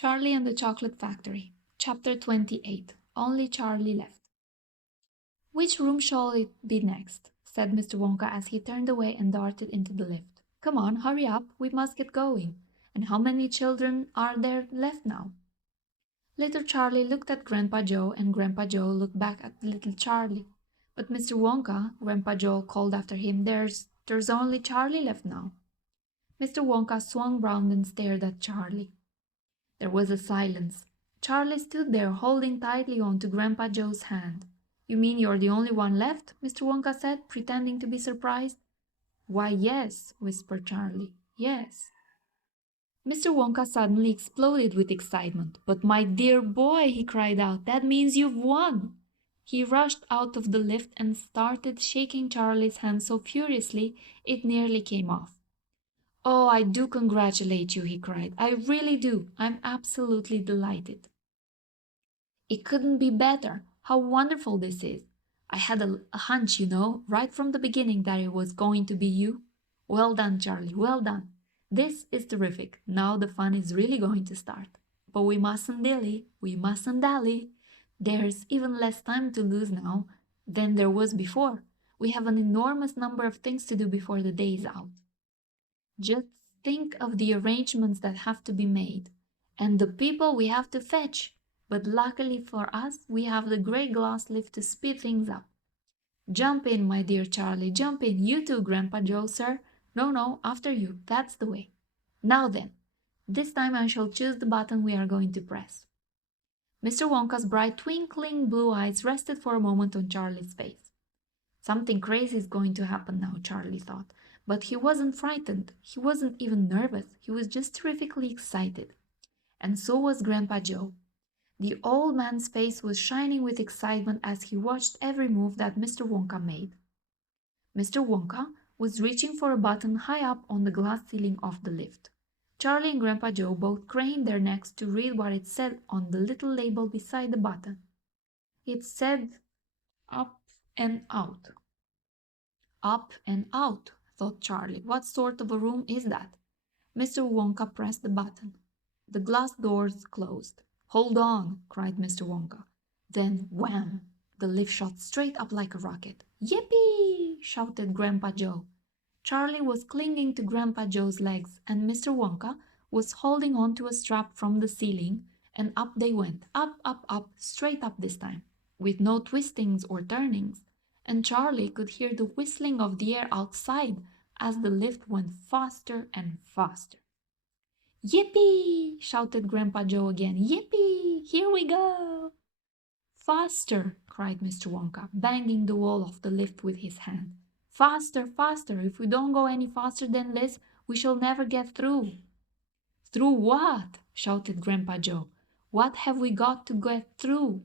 Charlie and the Chocolate Factory, Chapter 28. Only Charlie Left. "Which room shall it be next?" said Mr. Wonka as he turned away and darted into the lift. "Come on, hurry up, we must get going. And how many children are there left now?" Little Charlie looked at Grandpa Joe, and Grandpa Joe looked back at little Charlie. "But Mr. Wonka," Grandpa Joe called after him, there's only Charlie left now." Mr. Wonka swung round and stared at Charlie. There was a silence. Charlie stood there holding tightly on to Grandpa Joe's hand. "You mean you're the only one left?" Mr. Wonka said, pretending to be surprised. "Why, yes," whispered Charlie. "Yes." Mr. Wonka suddenly exploded with excitement. "But my dear boy," he cried out, "that means you've won!" He rushed out of the lift and started shaking Charlie's hand so furiously it nearly came off. "Oh, I do congratulate you," he cried. "I really do. I'm absolutely delighted. It couldn't be better. How wonderful this is. I had a hunch, right from the beginning that it was going to be you. Well done, Charlie, well done. This is terrific. Now the fun is really going to start. But we mustn't dilly, we mustn't dally. There's even less time to lose now than there was before. We have an enormous number of things to do before the day is out. Just think of the arrangements that have to be made, and the people we have to fetch. But luckily for us, we have the great glass lift to speed things up. Jump in, my dear Charlie, jump in. You too, Grandpa Joe, sir. No, after you. That's the way. Now then, this time I shall choose the button we are going to press." Mr. Wonka's bright twinkling blue eyes rested for a moment on Charlie's face. Something crazy is going to happen now, Charlie thought. But he wasn't frightened. He wasn't even nervous. He was just terrifically excited. And so was Grandpa Joe. The old man's face was shining with excitement as he watched every move that Mr. Wonka made. Mr. Wonka was reaching for a button high up on the glass ceiling of the lift. Charlie and Grandpa Joe both craned their necks to read what it said on the little label beside the button. It said, "Up and out." "Up and out," thought Charlie. "What sort of a room is that?" Mr. Wonka pressed the button. The glass doors closed. "Hold on!" cried Mr. Wonka. Then wham! The lift shot straight up like a rocket. "Yippee!" shouted Grandpa Joe. Charlie was clinging to Grandpa Joe's legs, and Mr. Wonka was holding on to a strap from the ceiling, and up they went, up, straight up this time, with no twistings or turnings, and Charlie could hear the whistling of the air outside as the lift went faster and faster. "Yippee!" shouted Grandpa Joe again. "Yippee! Here we go!" "Faster!" cried Mr. Wonka, banging the wall of the lift with his hand. "Faster, faster! If we don't go any faster than this, we shall never get through." "Through what?" shouted Grandpa Joe. "What have we got to get through?"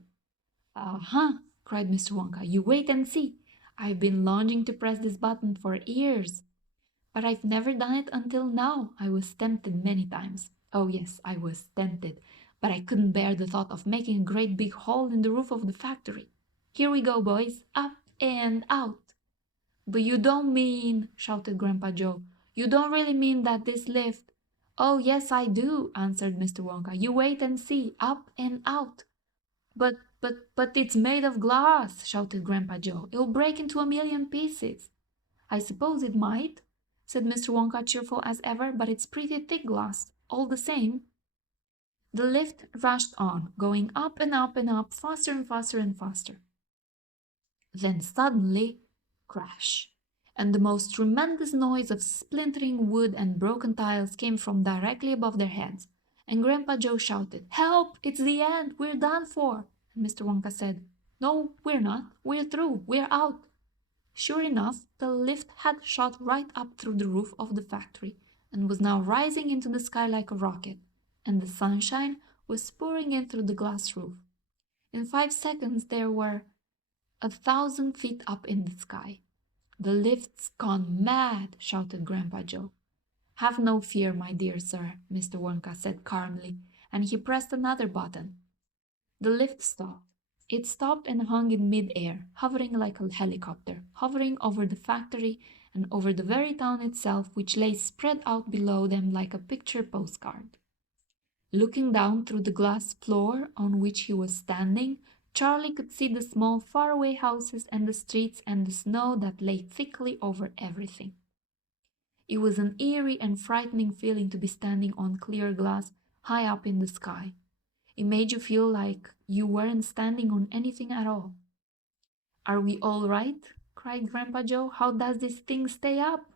"Uh-huh!" cried Mr. Wonka. "You wait and see. I've been longing to press this button for years. But I've never done it until now. I was tempted many times. Oh yes, I was tempted. But I couldn't bear the thought of making a great big hole in the roof of the factory. Here we go, boys. Up and out." "But you don't mean," shouted Grandpa Joe, "you don't really mean that this lift—" "Oh yes, I do," answered Mr. Wonka. "You wait and see. Up and out." But it's made of glass," shouted Grandpa Joe. "It'll break into a million pieces." "I suppose it might," said Mr. Wonka, cheerful as ever, "but it's pretty thick glass, all the same." The lift rushed on, going up and up and up, faster and faster and faster. Then suddenly, crash! And the most tremendous noise of splintering wood and broken tiles came from directly above their heads. And Grandpa Joe shouted, "Help! It's the end! We're done for!" And Mr. Wonka said, "No, we're not. We're through. We're out." Sure enough, the lift had shot right up through the roof of the factory and was now rising into the sky like a rocket, and the sunshine was pouring in through the glass roof. In 5 seconds they were 1,000 feet up in the sky. "The lift's gone mad!" shouted Grandpa Joe. "Have no fear, my dear sir," Mr. Wonka said calmly, and he pressed another button. The lift stopped. It stopped and hung in mid-air, hovering like a helicopter, hovering over the factory and over the very town itself, which lay spread out below them like a picture postcard. Looking down through the glass floor on which he was standing, Charlie could see the small faraway houses and the streets and the snow that lay thickly over everything. It was an eerie and frightening feeling to be standing on clear glass high up in the sky. It made you feel like you weren't standing on anything at all. "Are we all right?" cried Grandpa Joe. "How does this thing stay up?"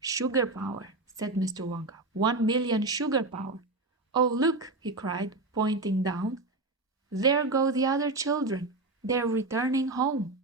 "Sugar power," said Mr. Wonka. 1,000,000 sugar power. "Oh, look," he cried, pointing down. "There go the other children. They're returning home."